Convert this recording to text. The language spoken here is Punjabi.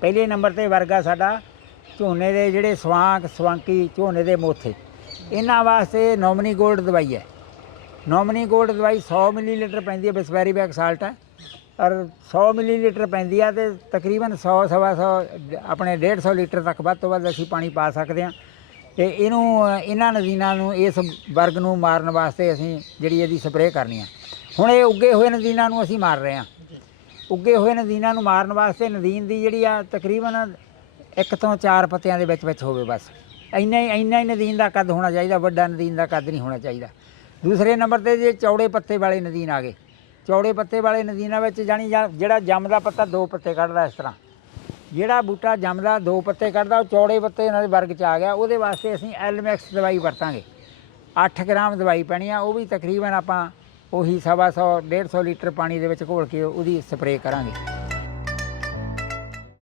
ਪਹਿਲੇ ਨੰਬਰ ਤੇ ਵਰਗਾ ਸਾਡਾ ਝੋਨੇ ਦੇ ਜਿਹੜੇ ਸਵਾਂਕ ਸਵਾਂਕੀ ਝੋਨੇ ਦੇ ਮੋਥੇ। ਇਹਨਾਂ ਵਾਸਤੇ ਨੋਮਨੀ ਗੋਲਡ ਦਵਾਈ ਹੈ। ਨੋਮਨੀ ਗੋਲਡ ਦਵਾਈ 100 ਮਿਲੀਲੀਟਰ ਪੈਂਦੀ ਹੈ ਬਿਸਵੈਰੀ ਬੈਗ ਸਾਲਟ ਹੈ। ਔਰ 100 ਮਿਲੀਲੀਟਰ ਪੈਂਦੀ ਆ ਤੇ ਤਕਰੀਬਨ 100 ਸਵਾ 100 ਆਪਣੇ 150 ਲੀਟਰ ਤੱਕ ਵੱਧ ਤੋਂ ਵੱਧ ਅਸੀਂ ਪਾਣੀ ਪਾ ਸਕਦੇ ਹਾਂ। ਤੇ ਇਹਨੂੰ, ਇਹਨਾਂ ਨਦੀਨਾਂ ਨੂੰ, ਇਸ ਵਰਗ ਨੂੰ ਮਾਰਨ ਵਾਸਤੇ ਅਸੀਂ ਜਿਹੜੀ ਇਹਦੀ ਸਪਰੇਅ ਕਰਨੀ ਆ ਹੁਣ ਇਹ ਉੱਗੇ ਹੋਏ ਨਦੀਨਾਂ ਨੂੰ ਅਸੀਂ ਮਾਰ ਰਹੇ ਹਾਂ। ਉੱਗੇ ਹੋਏ ਨਦੀਨਾਂ ਨੂੰ ਮਾਰਨ ਵਾਸਤੇ ਨਦੀਨ ਦੀ ਜਿਹੜੀ ਆ ਤਕਰੀਬਨ ਇੱਕ ਤੋਂ ਚਾਰ ਪੱਤਿਆਂ ਦੇ ਵਿੱਚ ਵਿੱਚ ਹੋਵੇ ਬਸ। ਇੰਨਾ ਹੀ ਇੰਨਾ ਹੀ ਨਦੀਨ ਦਾ ਕੱਦ ਹੋਣਾ ਚਾਹੀਦਾ, ਵੱਡਾ ਨਦੀਨ ਦਾ ਕੱਦ ਨਹੀਂ ਹੋਣਾ ਚਾਹੀਦਾ। ਦੂਸਰੇ ਨੰਬਰ ਤੇ ਜੇ ਚੌੜੇ ਪੱਤੇ ਵਾਲੇ ਨਦੀਨ ਆ ਗਏ। ਚੌੜੇ ਪੱਤੇ ਵਾਲੇ ਨਦੀਨਾਂ ਵਿੱਚ ਜਾਣੀ ਜਿਹੜਾ ਜੰਮਦਾ ਪੱਤਾ ਦੋ ਪੱਤੇ ਕੱਢਦਾ ਇਸ ਤਰ੍ਹਾਂ। ਜਿਹੜਾ ਬੂਟਾ ਜੰਮਦਾ ਦੋ ਪੱਤੇ ਕੱਢਦਾ, ਉਹ ਚੌੜੇ ਪੱਤੇ ਇਹਨਾਂ ਦੇ ਵਰਗ ਚ ਆ ਗਿਆ। ਉਹਦੇ ਵਾਸਤੇ ਅਸੀਂ ਐਲਮੈਕਸ ਦਵਾਈ ਵਰਤਾਂਗੇ। 8 ਗ੍ਰਾਮ ਦਵਾਈ ਪੈਣੀ ਆ, ਉਹ ਵੀ ਤਕਰੀਬਨ ਆਪਾਂ ਉਹੀ ਸਵਾ ਸੌ 150 ਲੀਟਰ ਪਾਣੀ ਦੇ ਵਿੱਚ ਘੋਲ ਕੇ ਉਹਦੀ ਸਪਰੇਅ ਕਰਾਂਗੇ।